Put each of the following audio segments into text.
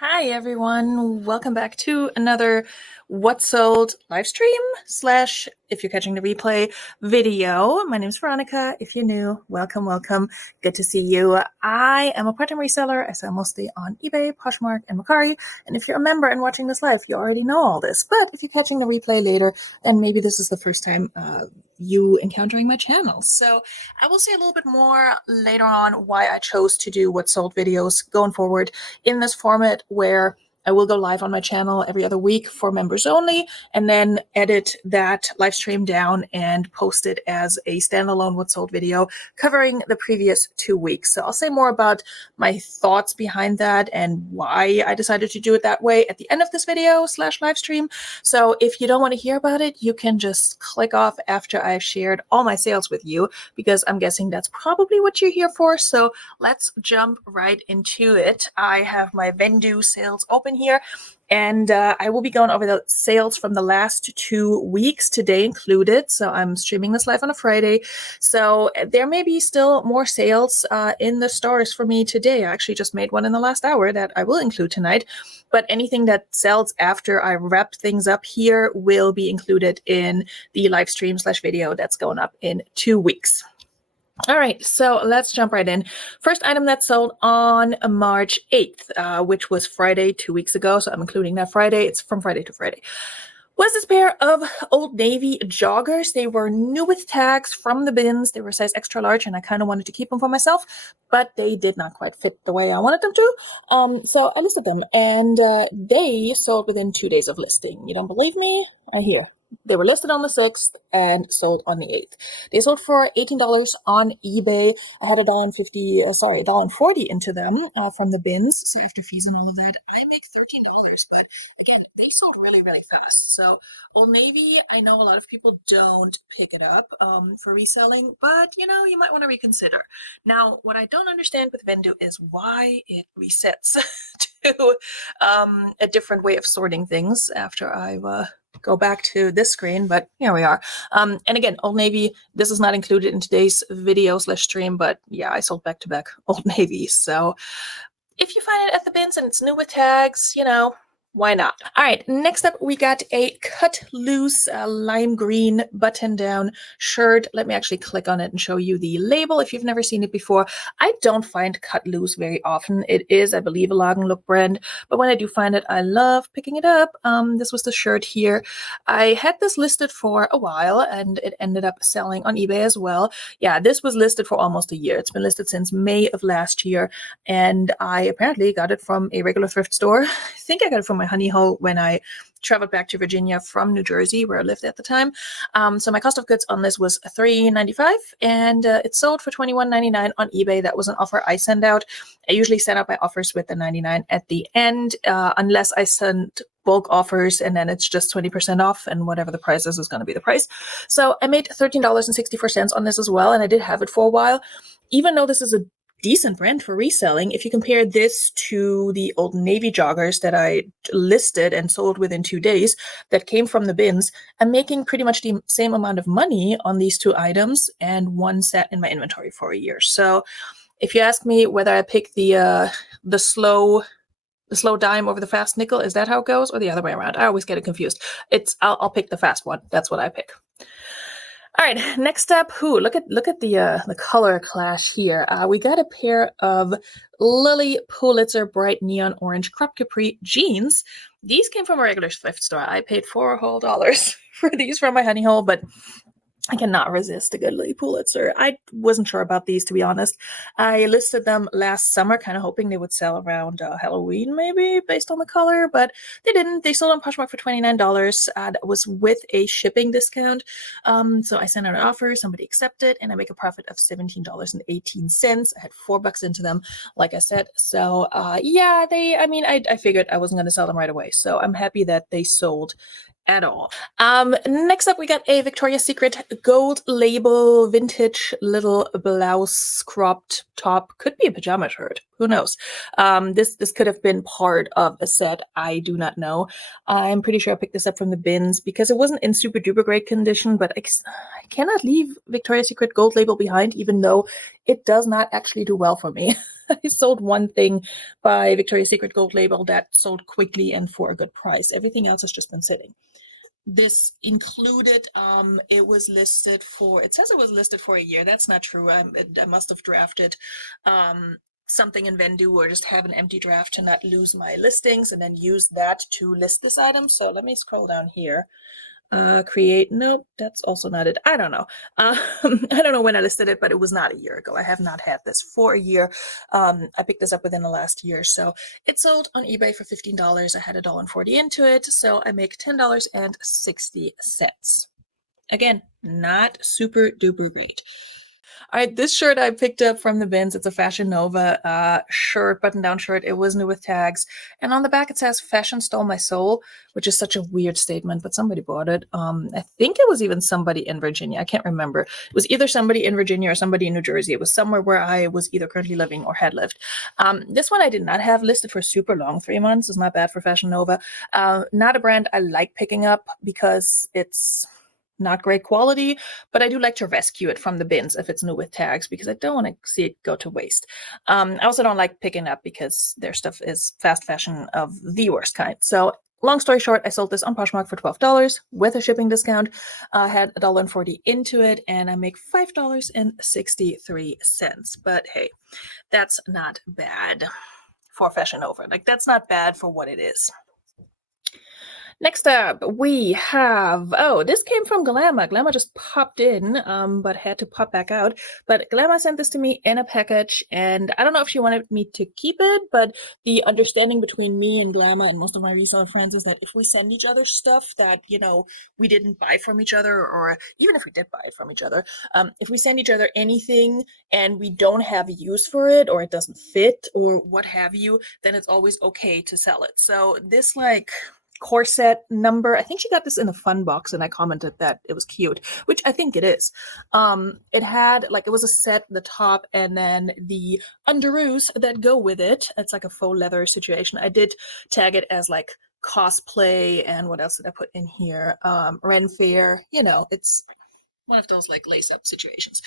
Hi everyone, welcome back to another What Sold live stream slash, if you're catching the replay, video. My name is Veronika. If you're new, welcome. Good to see you. I am a part-time reseller. I sell mostly on eBay, Poshmark, and Mercari. And if you're a member and watching this live, you already know all this. But if you're catching the replay later, then maybe this is the first time you encountering my channel. So I will say a little bit more later on why I chose to do What Sold videos going forward in this format, where I will go live on my channel every other week for members only, and then edit that live stream down and post it as a standalone What Sold video covering the previous 2 weeks. So I'll say more about my thoughts behind that and why I decided to do it that way at the end of this video slash live stream. So if you don't want to hear about it, you can just click off after I've shared all my sales with you, because I'm guessing that's probably what you're here for. So let's jump right into it. I have my Vendu sales open here, and I will be going over the sales from the last 2 weeks, today included. So I'm streaming this live on a Friday. So there may be still more sales in the stores for me today. I actually just made one in the last hour that I will include tonight. But anything that sells after I wrap things up here will be included in the live stream slash video that's going up in 2 weeks. All right, so let's jump right in. First item that sold on March 8th, which was Friday 2 weeks ago. So I'm including that Friday. It's from Friday to Friday. Was this pair of Old Navy joggers. They were new with tags from the bins. They were size extra large, and I kind of wanted to keep them for myself, but they did not quite fit the way I wanted them to. So I listed them, and they sold within 2 days of listing. You don't believe me? Right here. They were listed on the 6th and sold on the 8th. They sold for $18 on eBay. I had $1.40 into them from the bins. So after fees and all of that, I make $13. But again, they sold really, really fast. So Old Navy, I know a lot of people don't pick it up for reselling, but you might want to reconsider. Now, what I don't understand with Vendu is why it resets to a different way of sorting things after I've go back to this screen, but here we are. And again, Old Navy, this is not included in today's video slash stream, but yeah, I sold back to back Old Navy. So if you find it at the bins and it's new with tags, why not? All right, next up, we got a cut loose lime green button down shirt. Let me actually click on it and show you the label if you've never seen it before. I don't find cut loose very often. It is, I believe, a Lagenlook brand, but when I do find it, I love picking it up. This was the shirt here. I had this listed for a while, and it ended up selling on eBay as well. Yeah, this was listed for almost a year. It's been listed since May of last year, and I apparently got it from a regular thrift store. I think I got it from my honey hole when I traveled back to Virginia from New Jersey, where I lived at the time. So my cost of goods on this was $3.95, and it sold for $21.99 on eBay. That was an offer I send out. I usually send out my offers with the $99 at the end, unless I send bulk offers, and then it's just 20% off, and whatever the price is going to be the price. So I made $13.64 on this as well, and I did have it for a while. Even though this is a decent brand for reselling, if you compare this to the Old Navy joggers that I listed and sold within 2 days that came from the bins, I'm making pretty much the same amount of money on these two items, and one sat in my inventory for a year. So if you ask me whether I pick the slow dime over the fast nickel, is that how it goes, or the other way around? I always get it confused. I'll pick the fast one. That's what I pick. All right, next up, look at the color clash here. We got a pair of Lily Pulitzer bright neon orange crop capri jeans. These came from a regular thrift store. I paid $4 whole for these from my honey hole, but I cannot resist a good Lily Pulitzer. I wasn't sure about these, to be honest. I listed them last summer, kind of hoping they would sell around Halloween, maybe, based on the color, but they didn't. They sold on Poshmark for $29. That was with a shipping discount. So I sent out an offer, somebody accepted, and I make a profit of $17.18. I had $4 into them, like I said. So yeah, I figured I wasn't going to sell them right away. So I'm happy that they sold at all. Next up, we got a Victoria's Secret gold label vintage little blouse cropped top. Could be a pajama shirt. Who knows? This could have been part of a set. I do not know. I'm pretty sure I picked this up from the bins because it wasn't in super duper great condition, but I cannot leave Victoria's Secret Gold Label behind, even though it does not actually do well for me. I sold one thing by Victoria's Secret Gold Label that sold quickly and for a good price. Everything else has just been sitting. This included, it was listed for, it says it was listed for a year. That's not true. I must have drafted something in Vendu or just have an empty draft to not lose my listings and then use that to list this item. So let me scroll down here. Create, nope, that's also not it. I don't know. I don't know when I listed it, but it was not a year ago. I have not had this for a year. I picked this up within the last year. So it sold on eBay for $15. I had $1.40 into it. So I make $10.60. Again, not super duper great. All right, this shirt I picked up from the bins. It's a Fashion Nova shirt, button-down shirt. It was new with tags. And on the back it says, "Fashion stole my soul," which is such a weird statement, but somebody bought it. I think it was even somebody in Virginia. I can't remember. It was either somebody in Virginia or somebody in New Jersey. It was somewhere where I was either currently living or had lived. This one I did not have listed for super long, 3 months. It's not bad for Fashion Nova. Not a brand I like picking up because it's not great quality, but I do like to rescue it from the bins if it's new with tags because I don't want to see it go to waste. I also don't like picking up because their stuff is fast fashion of the worst kind. So long story short, I sold this on Poshmark for $12 with a shipping discount. I had $1.40 into it and I make $5.63. But hey, that's not bad for Fashion Nova. Like, that's not bad for what it is. Next up, we have, oh, this came from Glamour. Glamour just popped in, but had to pop back out. But Glamour sent this to me in a package, and I don't know if she wanted me to keep it, but the understanding between me and Glamour and most of my reseller friends is that if we send each other stuff that, you know, we didn't buy from each other, or even if we did buy it from each other, if we send each other anything and we don't have a use for it, or it doesn't fit, or what have you, then it's always okay to sell it. So this, like, corset number, I think she got this in a fun box and I commented that it was cute, which I think it is. It had, like, it was a set, the top, and then the underoos that go with it. It's like a faux leather situation. I did tag it as like cosplay, and what else did I put in here? Ren Fair, you know, it's one of those like lace-up situations.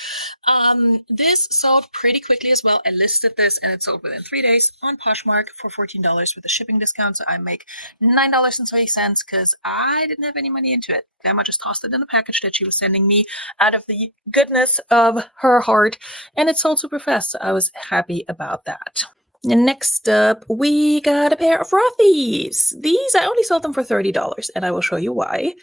This sold pretty quickly as well. I listed this and it sold within 3 days on Poshmark for $14 with a shipping discount. So I make $9.30 because I didn't have any money into it. Grandma just tossed it in a package that she was sending me out of the goodness of her heart, and it sold super fast. So I was happy about that. And next up, we got a pair of Rothy's. These, I only sold them for $30, and I will show you why.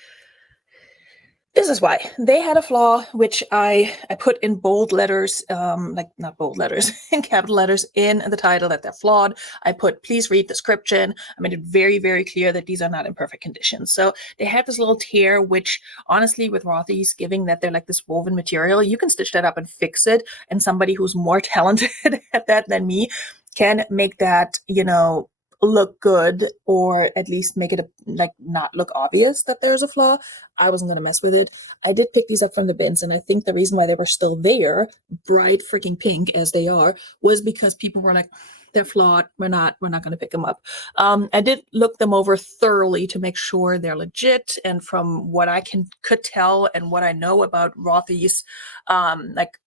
This is why. They had a flaw, which I put in bold letters, like not bold letters, in capital letters in the title that they're flawed. I put, "Please read description." I made it very, very clear that these are not in perfect condition. So they had this little tear, which honestly with Rothy's, given that they're like this woven material, you can stitch that up and fix it. And somebody who's more talented at that than me can make that, you know, look good, or at least make it like not look obvious that there's a flaw. I wasn't gonna mess with it. I did pick these up from the bins, and I think the reason why they were still there, bright freaking pink as they are, was because people were like, "They're flawed. We're not gonna pick them up." I did look them over thoroughly to make sure they're legit, and from what I could tell and what I know about Rothy's, like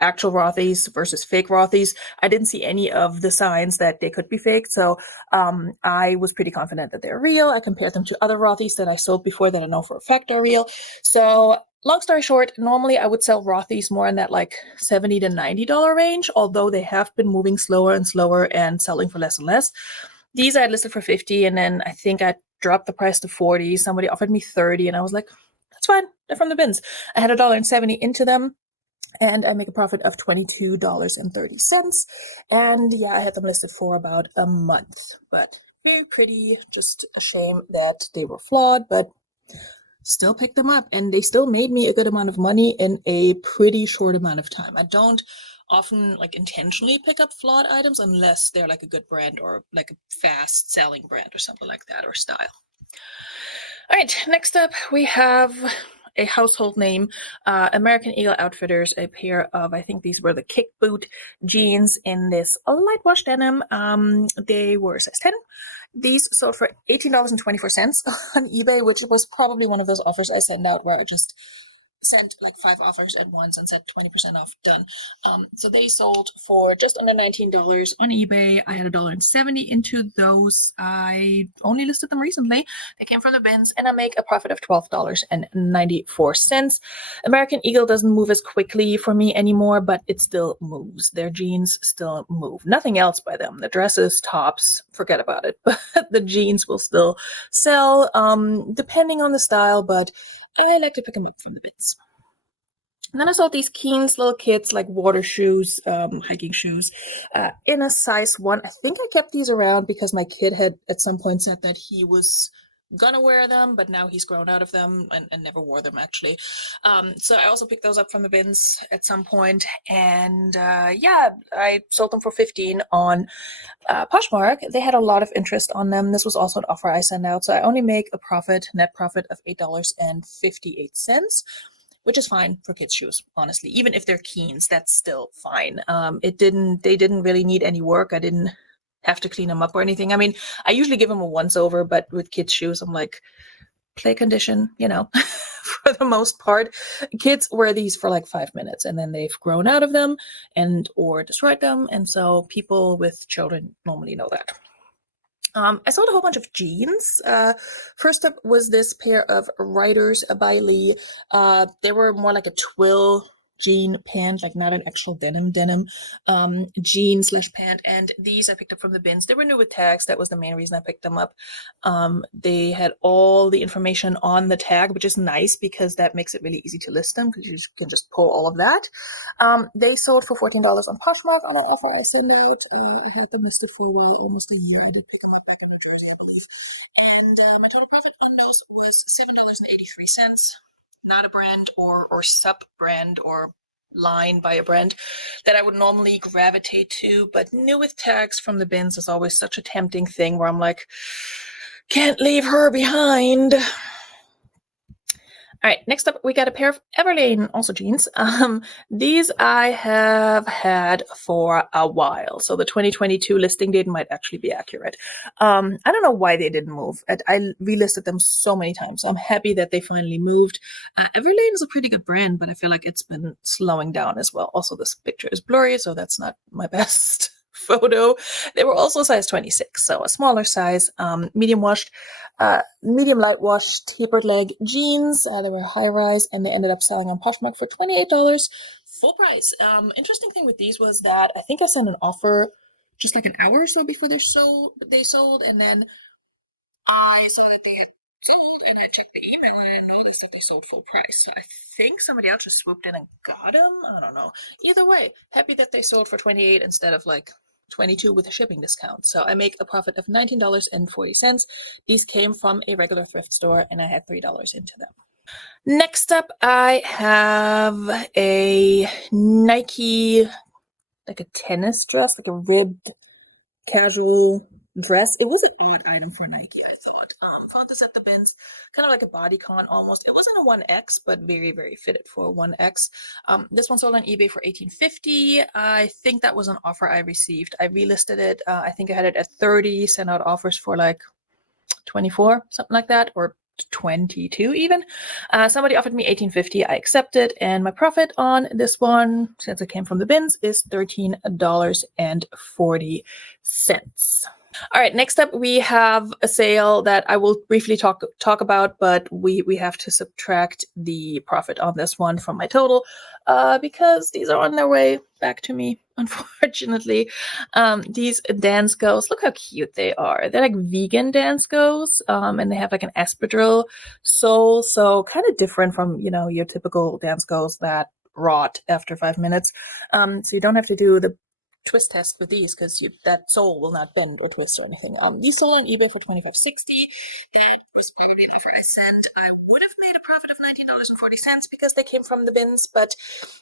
actual Rothy's versus fake Rothy's, I didn't see any of the signs that they could be fake. So I was pretty confident that they're real. I compared them to other Rothy's that I sold before that I know for a fact are real. So long story short, normally I would sell Rothy's more in that like $70 to $90 range, although they have been moving slower and slower and selling for less and less. These I had listed for $50, and then I think I dropped the price to $40. Somebody offered me $30, and I was like, that's fine. They're from the bins. I had $1.70 into them, and I make a profit of $22.30. And yeah, I had them listed for about a month, but very pretty. Just a shame that they were flawed, but still picked them up, and they still made me a good amount of money in a pretty short amount of time. I don't often like intentionally pick up flawed items unless they're like a good brand or like a fast selling brand or something like that, or style. All right, next up we have a household name, American Eagle Outfitters, a pair of, I think these were the kick boot jeans in this light wash denim. They were size 10. These sold for $18.24 on eBay, which was probably one of those offers I send out where I just sent like 5 offers at once and said 20% off, done. So they sold for just under $19 on eBay. I had $1.70 into those. I only listed them recently. They came from the bins, and I make a profit of $12.94. American Eagle doesn't move as quickly for me anymore, but it still moves. Their jeans still move. Nothing else by them. The dresses, tops, forget about it. But the jeans will still sell, depending on the style, but I like to pick them up from the bins. And then I saw these Keen's little kits, like water shoes, hiking shoes, in a size 1. I think I kept these around because my kid had at some point said that he was gonna wear them, but now he's grown out of them and never wore them, actually. So I also picked those up from the bins at some point, and yeah, I sold them for $15 on Poshmark. They had a lot of interest on them. This was also an offer I sent out, so I only make a net profit of $8.58, which is fine for kids' shoes, honestly. Even if they're Keens, that's still fine. They didn't really need any work. I didn't have to clean them up or anything. I mean, I usually give them a once over, but with kids' shoes, I'm like, play condition, for the most part. Kids wear these for like 5 minutes and then they've grown out of them or destroyed them. And so people with children normally know that. I sold a whole bunch of jeans. First up was this pair of Riders by Lee. They were more like a twill jean pant, like not an actual denim jean / pant. And these I picked up from the bins. They were new with tags. That was the main reason I picked them up. They had all the information on the tag, which is nice because that makes it really easy to list them because you can just pull all of that. They sold for $14 on Poshmark on an offer I sent out. I had them listed for a while, almost a year. I did pick them up back in New Jersey, I believe. And my total profit on those was $7.83. Not a brand or sub-brand or line by a brand that I would normally gravitate to, but new with tags from the bins is always such a tempting thing where I'm like, can't leave her behind. All right, next up, we got a pair of Everlane, also jeans. These I have had for a while, so the 2022 listing date might actually be accurate. I don't know why they didn't move. I relisted them so many times, so I'm happy that they finally moved. Everlane is a pretty good brand, but I feel like it's been slowing down as well. Also, this picture is blurry, so that's not my best photo. They were also size 26, so a smaller size, medium light washed tapered leg jeans. They were high rise, and they ended up selling on Poshmark for $28 full price. Interesting thing with these was that I think I sent an offer just like an hour or so before they sold, and then I saw that they had sold, and I checked the email and I noticed that they sold full price. So I think somebody else just swooped in and got them. I don't know. Either way, happy that they sold for $28 instead of like $22 with a shipping discount. So I make a profit of $19.40. These came from a regular thrift store, and I had $3 into them. Next up, I have a Nike, like a tennis dress, like a ribbed casual dress. It was an odd item for Nike, I thought. Found this at the bins, kind of like a bodycon almost. It wasn't a 1X, but very, very fitted for a 1X. This one sold on eBay for $18.50. I think that was an offer I received. I relisted it. I think I had it at 30, sent out offers for like 24, something like that, or 22 even. Somebody offered me $18.50. I accepted, and my profit on this one, since it came from the bins, is $13.40. All right, next up we have a sale that I will briefly talk about, but we have to subtract the profit on this one from my total because these are on their way back to me, unfortunately. These Danskos, look how cute they are. They're like vegan Danskos, and they have like an espadrille sole, so kind of different from, your typical Danskos that rot after 5 minutes. So you don't have to do the twist test with these because that sole will not bend or twist or anything. These sold on eBay for $25.60. That was probably an offer I sent. I would have made a profit of $19.40 because they came from the bins, but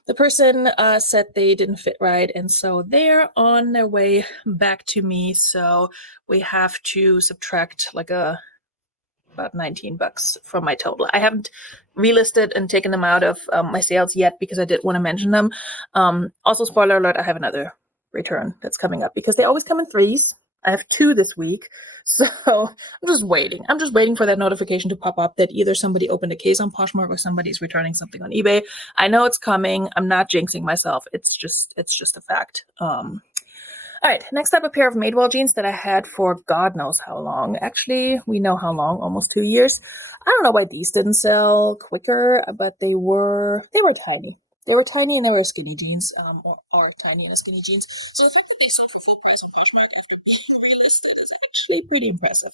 the person said they didn't fit right, and so they're on their way back to me. So we have to subtract like about $19 from my total. I haven't relisted and taken them out of my sales yet because I did want to mention them. Also, spoiler alert, I have another return that's coming up because they always come in threes. I have 2 this week. So I'm just waiting. I'm just waiting for that notification to pop up that either somebody opened a case on Poshmark or somebody's returning something on eBay. I know it's coming. I'm not jinxing myself. It's just a fact. All right, next up, a pair of Madewell jeans that I had for God knows how long. Actually, we know how long, almost 2 years. I don't know why these didn't sell quicker, but they were tiny. They were tiny and they were skinny jeans, or are tiny and skinny jeans. So if you put these on for full price on Poshmark after being listed, is actually pretty impressive.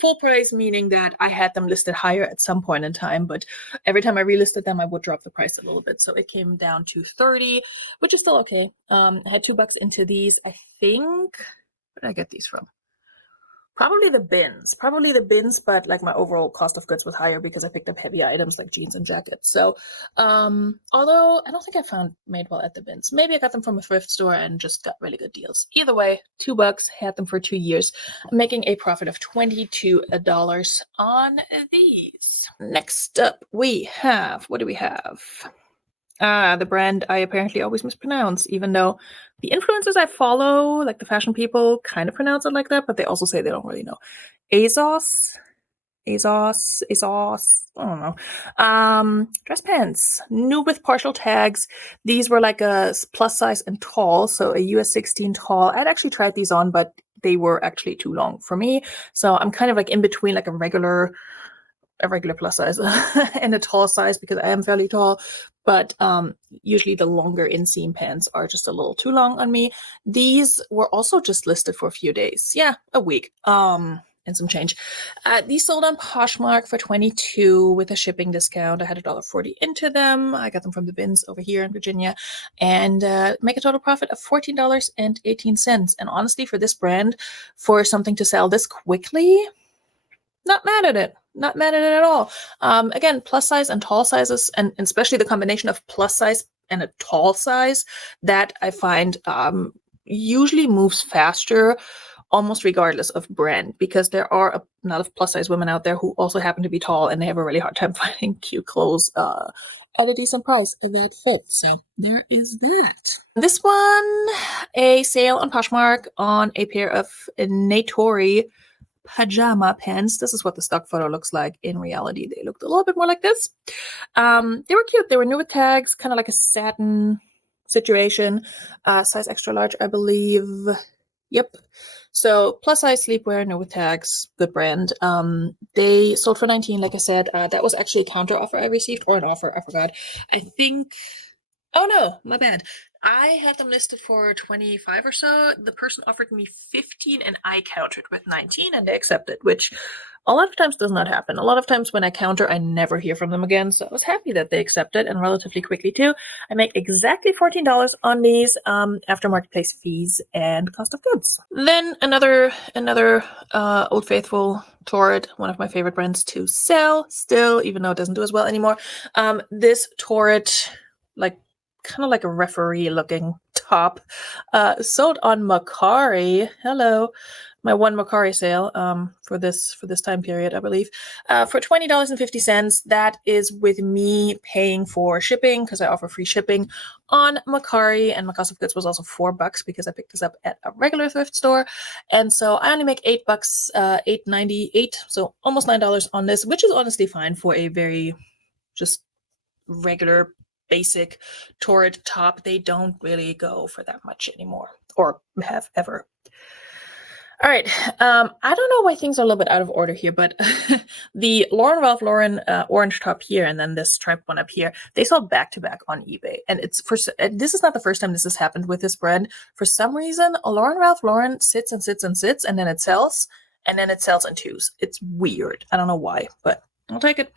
Full price meaning that I had them listed higher at some point in time, but every time I relisted them, I would drop the price a little bit. So it came down to $30, which is still okay. I had $2 into these. I think, where did I get these from? Probably the bins, but like my overall cost of goods was higher because I picked up heavy items like jeans and jackets. So, although I don't think I found Madewell at the bins. Maybe I got them from a thrift store and just got really good deals. Either way, $2, had them for 2 years. I'm making a profit of $22 on these. Next up, we have, what do we have? The brand I apparently always mispronounce, even though the influencers I follow, like the fashion people, kind of pronounce it like that, but they also say they don't really know. ASOS, I don't know. Dress pants, new with partial tags. These were like a plus size and tall, so a US 16 tall. I'd actually tried these on, but they were actually too long for me. So I'm kind of like in between like a regular plus size and a tall size because I am fairly tall, but usually the longer inseam pants are just a little too long on me. These were also just listed for a few days. Yeah, a week. And some change. These sold on Poshmark for $22 with a shipping discount. I had $1.40 into them. I got them from the bins over here in Virginia, and make a total profit of $14.18. And honestly, for this brand, for something to sell this quickly, not mad at it. Not mad at it at all. Again, plus size and tall sizes, and especially the combination of plus size and a tall size, that I find usually moves faster, almost regardless of brand, because there are a lot of plus size women out there who also happen to be tall and they have a really hard time finding cute clothes at a decent price that fit. So there is that. This one, a sale on Poshmark on a pair of Natori pajama pants. This is what the stock photo looks like. In reality, they looked a little bit more like this. They were cute. They were new with tags, kind of like a satin situation. Size extra large, I believe. Yep. So plus size sleepwear, new with tags, good brand. They sold for $19, like I said. That was actually a counter offer I received, or an offer, I forgot. I think, oh no, my bad. I had them listed for 25 or so. The person offered me 15 and I countered with 19 and they accepted, which a lot of times does not happen. A lot of times when I counter, I never hear from them again. So I was happy that they accepted, and relatively quickly too. I make exactly $14 on these after marketplace fees and cost of goods. Then another Old Faithful Torrid, one of my favorite brands to sell still, even though it doesn't do as well anymore. This Torrid, like kind of like a referee looking top, sold on Mercari. Hello, my one Mercari sale for this time period, I believe, for $20.50. That is with me paying for shipping because I offer free shipping on Mercari, and my cost of goods was also $4 because I picked this up at a regular thrift store, and so I only make $8, $8.98, so almost $9 on this, which is honestly fine for a very just regular basic Torrid top. They don't really go for that much anymore, or have ever. All right. I don't know why things are a little bit out of order here, but the Ralph Lauren orange top here, and then this striped one up here, they sold back to back on eBay. And this is not the first time this has happened with this brand. For some reason, Ralph Lauren sits and sits and sits, and then it sells, and then it sells in twos. It's weird. I don't know why, but I'll take it.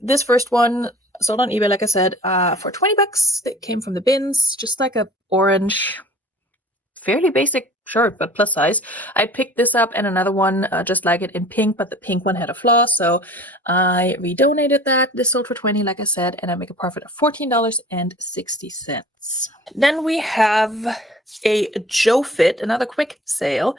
This first one sold on eBay, like I said, for $20. They came from the bins, just like a orange, fairly basic shirt, but plus size. I picked this up and another one just like it in pink, but the pink one had a flaw, so I redonated that. This sold for $20, like I said, and I make a profit of $14.60. Then we have a Joe Fit, another quick sale.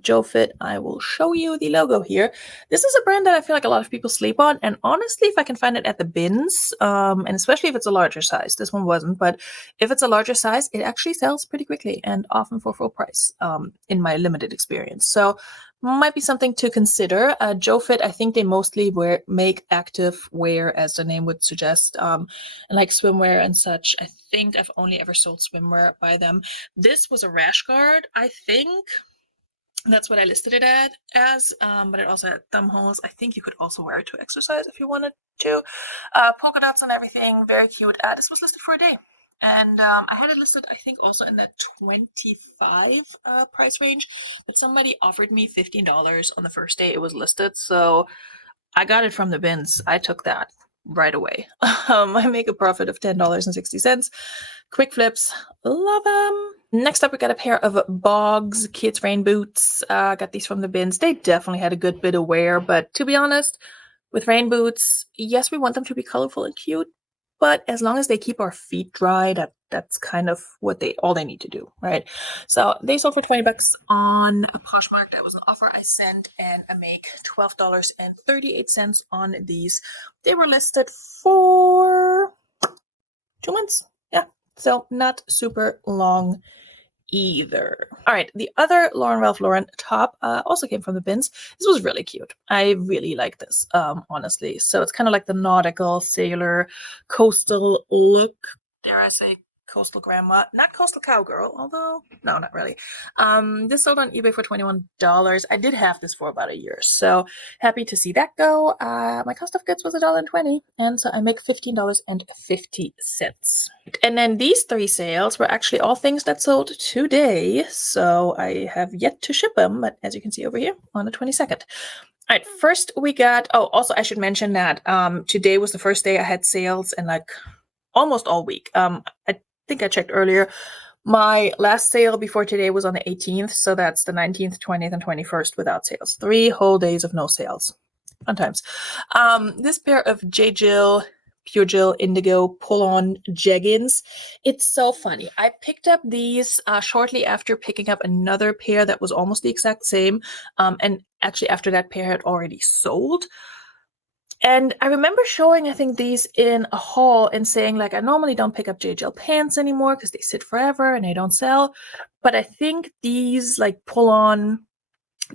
Joe Fit, I will show you the logo here. This is a brand that I feel like a lot of people sleep on, and honestly, if I can find it at the bins, and especially if it's a larger size, this one wasn't, but if it's a larger size, it actually sells pretty quickly and often for full price. this in my limited experience. So might be something to consider. Joe Fit, I think they mostly make active wear, as the name would suggest, and like swimwear and such. I think I've only ever sold swimwear by them. This was a rash guard, I think. That's what I listed it as, but it also had thumb holes. I think you could also wear it to exercise if you wanted to. Polka dots and everything, very cute. This was listed for a day. And I had it listed, I think, also in that 25 price range, but somebody offered me $15 on the first day it was listed, so I got it from the bins. I took that right away. I make a profit of $10.60. Quick flips, love them. Next up, we got a pair of Bogs kids rain boots. Got these from the bins. They definitely had a good bit of wear, but to be honest, with rain boots, yes, we want them to be colorful and cute, but as long as they keep our feet dry, that's kind of what all they need to do, right? So they sold for 20 bucks on Poshmark. That was an offer I sent, and I make $12.38 on these. They were listed for 2 months. Yeah, so not super long either. All right, the other Ralph Lauren top also came from the bins. This was really cute. I really like this, honestly. So it's kind of like the nautical, sailor, coastal look. Dare I say coastal grandma? Not coastal cowgirl, although, no, not really. This sold on eBay for $21. I did have this for about a year, so happy to see that go. My cost of goods was $1.20, and so I make $15.50. And then these 3 sales were actually all things that sold today, so I have yet to ship them, but as you can see over here, on the 22nd. All right, first we got, also I should mention that today was the first day I had sales in like almost all week. I think I checked earlier. My last sale before today was on the 18th, so that's the 19th, 20th, and 21st without sales. 3 whole days of no sales. Fun times. This pair of J. Jill Pure Jill Indigo pull-on jeggings. It's so funny. I picked up these shortly after picking up another pair that was almost the exact same, and actually after that pair had already sold. And I remember showing, I think, these in a haul and saying, like, I normally don't pick up J. Jill pants anymore because they sit forever and they don't sell. But I think these, like, pull-on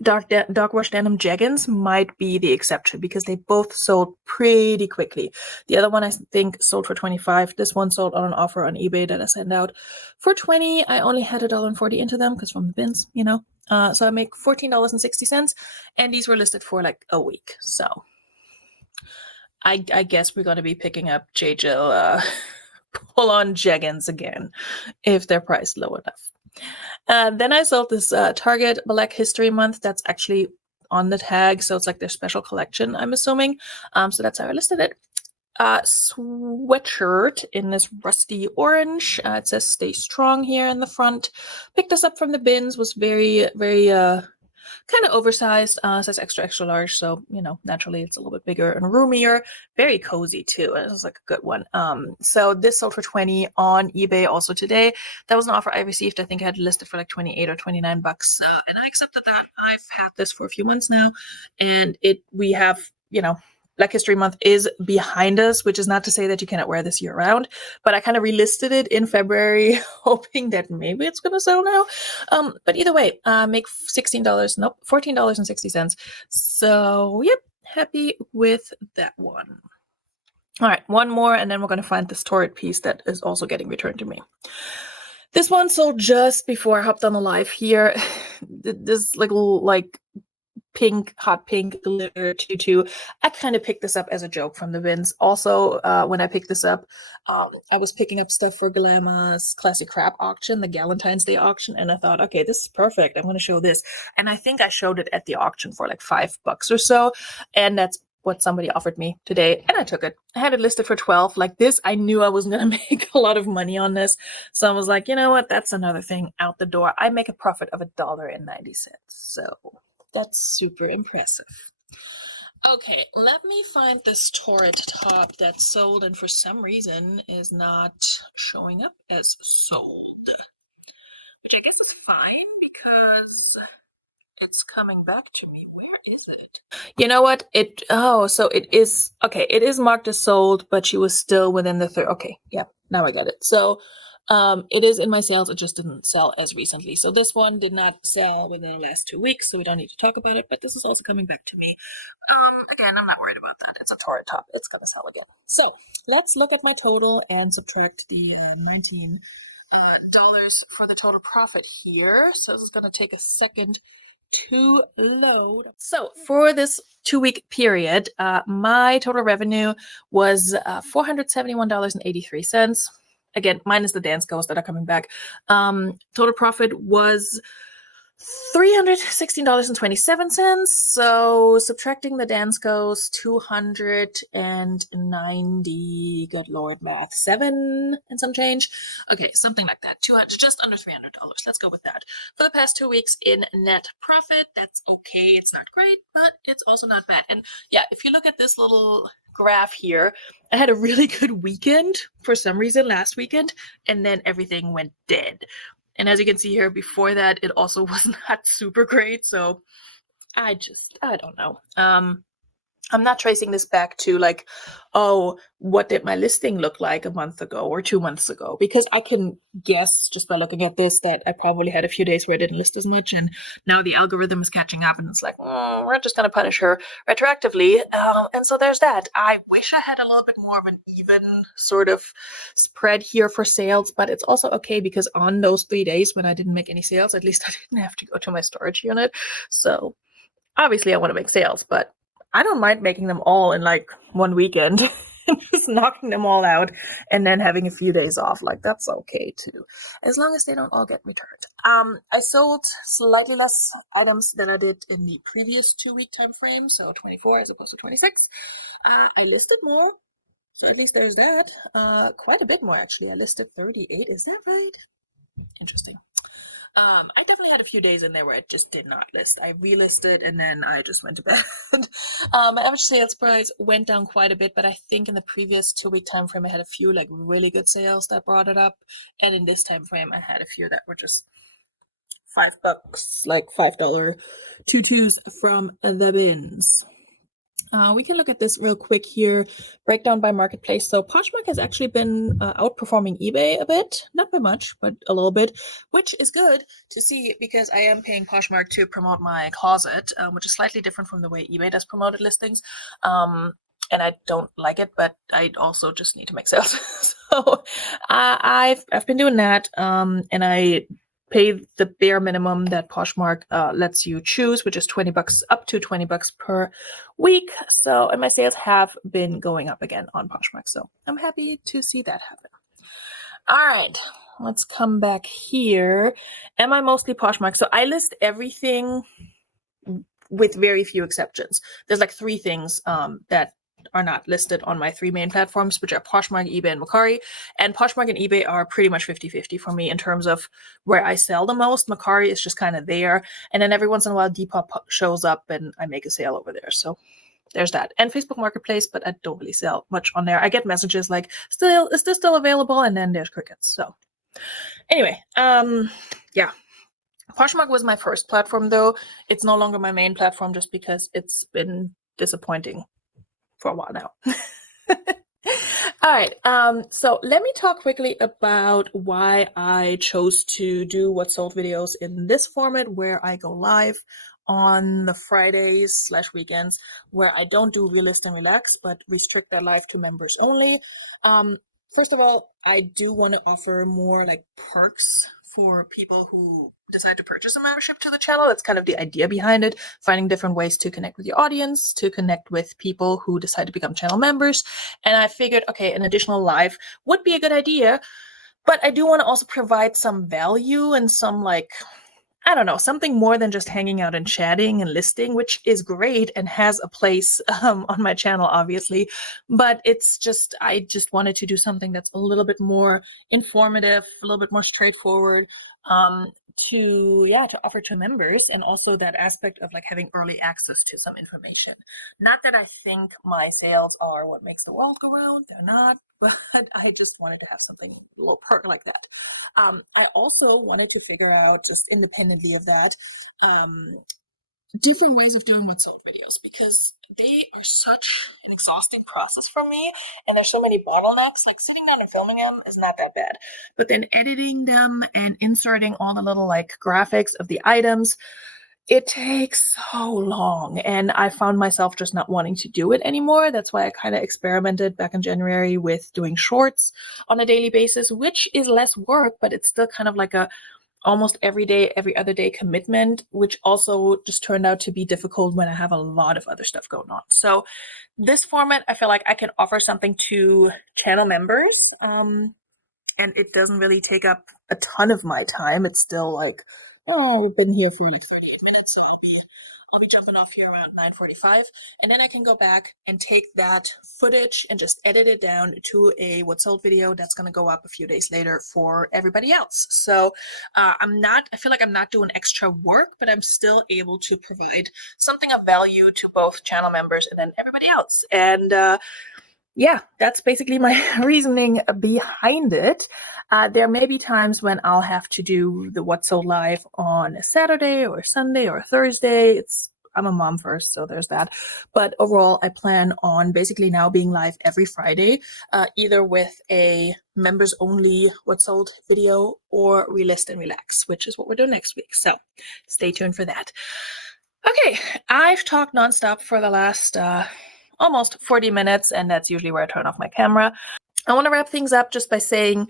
dark wash denim jeggings might be the exception because they both sold pretty quickly. The other one I think sold for $25. This one sold on an offer on eBay that I sent out for $20. I only had $1.40 into them because from the bins, you know. So I make $14.60, and these were listed for like a week. So I guess we're going to be picking up J. Jill pull-on jeggings again if they're priced low enough. Then I sold this Target Black History Month. That's actually on the tag, so it's like their special collection, I'm assuming. So that's how I listed it. Sweatshirt in this rusty orange. It says "Stay Strong" here in the front. Picked this up from the bins. Was very, very kind of oversized. Says extra large, so you know, naturally it's a little bit bigger and roomier. Very cozy too. It was like a good one. So this sold for $20 on eBay also today. That was an offer I received. I think I had listed for like 28 or 29 bucks, and I accepted that. I've had this for a few months now, and we have, you know, Black History Month is behind us, which is not to say that you cannot wear this year round, but I kind of relisted it in February, hoping that maybe it's going to sell now. But either way, make $14.60. So, yep, happy with that one. All right, one more, and then we're going to find this torrid piece that is also getting returned to me. This one sold just before I hopped on the live here. This like pink, hot pink glitter tutu. I kind of picked this up as a joke from the bins. Also, when I picked this up, I was picking up stuff for Glamour's Classic Crap auction, the Galentine's Day auction, and I thought, okay, this is perfect. I'm going to show this. And I think I showed it at the auction for like $5 or so, and that's what somebody offered me today, and I took it. I had it listed for 12. Like this, I knew I wasn't going to make a lot of money on this, so I was like, you know what? That's another thing out the door. I make a profit of $1.90. So that's super impressive. Okay, let me find this torrid top that sold and for some reason is not showing up as sold. Which I guess is fine because it's coming back to me. Where is it? You know what? So it is, okay, it is marked as sold, but she was still within the third. Okay, yeah, now I get it. So It is in my sales, it just didn't sell as recently. So this one did not sell within the last 2 weeks, so we don't need to talk about it, but this is also coming back to me. Again, I'm not worried about that. It's a torrid top. It's going to sell again. So let's look at my total and subtract the $19 for the total profit here. So this is going to take a second to load. So for this 2-week period, my total revenue was $471.83. Again, minus the dance goes that are coming back. Total profit was $316.27. So subtracting the dance goes 290, good Lord, math, 7 and some change. Okay, something like that. 200, just under $300. Let's go with that. For the past 2 weeks in net profit, that's okay. It's not great, but it's also not bad. And yeah, if you look at this little graph here, I had a really good weekend for some reason last weekend, and then everything went dead. And as you can see here, before that, it also was not super great. So I don't know. I'm not tracing this back to like, oh, what did my listing look like a month ago or 2 months ago? Because I can guess just by looking at this that I probably had a few days where I didn't list as much, and now the algorithm is catching up, and it's like, we're just going to punish her retroactively. And so there's that. I wish I had a little bit more of an even sort of spread here for sales, but it's also okay because on those 3 days when I didn't make any sales, at least I didn't have to go to my storage unit. So obviously I want to make sales, but I don't mind making them all in like one weekend and just knocking them all out and then having a few days off. Like that's okay too, as long as they don't all get returned. I sold slightly less items than I did in the previous 2-week time frame, so 24 as opposed to 26. I listed more, so at least there's that. Quite a bit more actually. I listed 38. Is that right? Interesting. I definitely had a few days in there where I just did not list. I relisted and then I just went to bed. My average sales price went down quite a bit, but I think in the previous 2-week time frame I had a few like really good sales that brought it up, and in this time frame I had a few that were just $5, like $5 tutus from the bins. We can look at this real quick here, breakdown by marketplace. So Poshmark has actually been outperforming eBay a bit, not by much, but a little bit, which is good to see because I am paying Poshmark to promote my closet, which is slightly different from the way eBay does promoted listings. And I don't like it, but I also just need to make sales. So I've been doing that, and I pay the bare minimum that Poshmark lets you choose, which is $20 up to $20 per week. So, and my sales have been going up again on Poshmark. So I'm happy to see that happen. All right, let's come back here. Am I mostly Poshmark? So I list everything with very few exceptions. There's like 3 things that are not listed on my 3 main platforms, which are Poshmark, eBay, and Mercari. And Poshmark and eBay are pretty much 50-50 for me in terms of where I sell the most. Mercari is just kind of there. And then every once in a while, Depop shows up and I make a sale over there. So there's that. And Facebook Marketplace, but I don't really sell much on there. I get messages like, is this still available? And then there's crickets. So anyway, yeah. Poshmark was my first platform though. It's no longer my main platform just because it's been disappointing for a while now. All right, so let me talk quickly about why I chose to do what sold videos in this format where I go live on the Fridays/weekends where I don't do realist and relax, but restrict that live to members only. First of all, I do want to offer more like perks for people who decide to purchase a membership to the channel. That's kind of the idea behind it, finding different ways to connect with your audience, to connect with people who decide to become channel members. And I figured, okay, an additional live would be a good idea, but I do want to also provide some value and some like, I don't know, something more than just hanging out and chatting and listing, which is great and has a place on my channel, obviously. But it's just, I just wanted to do something that's a little bit more informative, a little bit more straightforward, to offer to members, and also that aspect of like having early access to some information. Not that I think my sales are what makes the world go round, they're not, but I just wanted to have something a little perk like that. I also wanted to figure out, just independently of that, different ways of doing what's sold videos, because they are such an exhausting process for me, and there's so many bottlenecks. Like sitting down and filming them is not that bad, but then editing them and inserting all the little like graphics of the items, it takes so long, and I found myself just not wanting to do it anymore. That's why I kind of experimented back in January with doing shorts on a daily basis, which is less work, but it's still kind of like a almost every day, every other day commitment, which also just turned out to be difficult when I have a lot of other stuff going on. So this format, I feel like I can offer something to channel members, and it doesn't really take up a ton of my time. It's still like, oh, we've been here for like 38 minutes, so I'll be jumping off here around 9:45, and then I can go back and take that footage and just edit it down to a what's sold video that's going to go up a few days later for everybody else. So I feel like I'm not doing extra work, but I'm still able to provide something of value to both channel members and then everybody else. And yeah, that's basically my reasoning behind it. There may be times when I'll have to do the What's Sold live on a Saturday or Sunday or Thursday. I'm a mom first, so there's that. But overall, I plan on basically now being live every Friday, either with a members only What's Sold video or relist and relax, which is what we're doing next week. So stay tuned for that. Okay, I've talked nonstop for the last almost 40 minutes, and that's usually where I turn off my camera. I want to wrap things up just by saying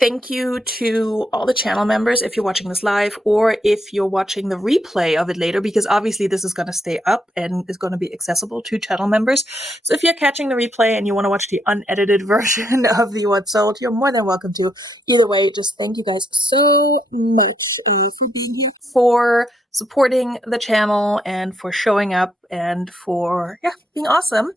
thank you to all the channel members if you're watching this live or if you're watching the replay of it later, because obviously this is going to stay up and is going to be accessible to channel members. So if you're catching the replay and you want to watch the unedited version of the What's Sold, you're more than welcome to. Either way, just thank you guys so much for being here, for supporting the channel, and for showing up, and for being awesome.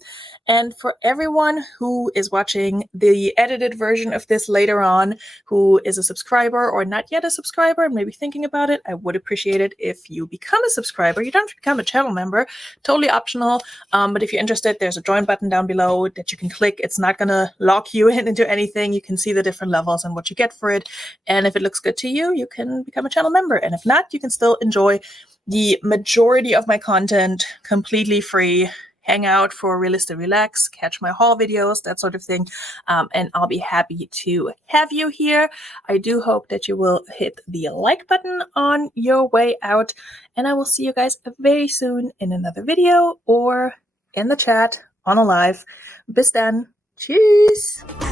And for everyone who is watching the edited version of this later on, who is a subscriber or not yet a subscriber and maybe thinking about it, I would appreciate it if you become a subscriber. You don't have to become a channel member, totally optional. But if you're interested, there's a join button down below that you can click. It's not going to lock you into anything. You can see the different levels and what you get for it. And if it looks good to you, you can become a channel member. And if not, you can still enjoy the majority of my content completely free. Hang out for Realist and Relax, catch my haul videos, that sort of thing. And I'll be happy to have you here. I do hope that you will hit the like button on your way out. And I will see you guys very soon in another video or in the chat on a live. Bis dann. Tschüss.